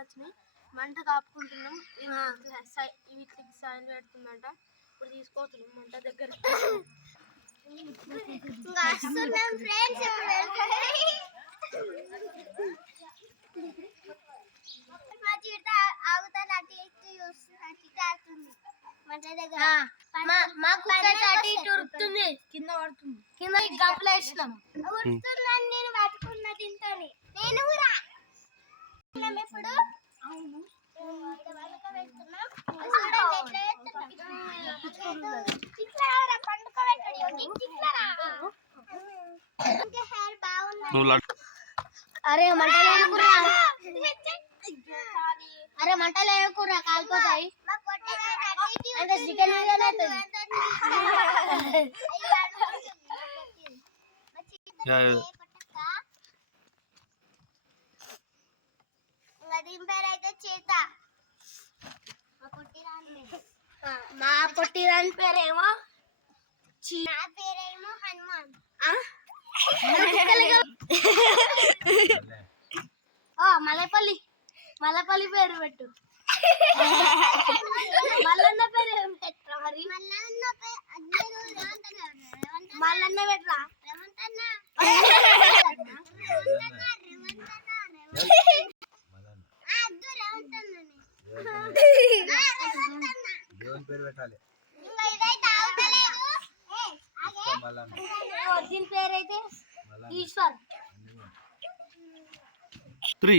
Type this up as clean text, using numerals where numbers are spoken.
వచ్చినాయి. మంట కాపుకుంటున్నాం. వీటికి సాయిల్ పెడుతుందంట. ఇప్పుడు తీసుకోతున్నాం మంట దగ్గర. మాకు ఉరుకుతుంది, కింద పడుతుంది. కింద గంపలు వేసినాం. ఉరుకుతుందని నేను పట్టుకున్న దీంతో. నేను కూడా ఇప్పుడు అరే మంటలు వేయకుర్రా, కాలిపోతాయి. అంటే చికెన్ దీని పేరు అయితే చేత. మా పొట్టిరాని పేరేమో నా పేరేమో హనుమాన్. మల్లపల్లి పేరు పెట్టు. మల్లన్న పేరు ఏం పెట్టరా మరి? మల్లన్న పెట్టరా? దీని పేరైతే ఈశ్వర్. 3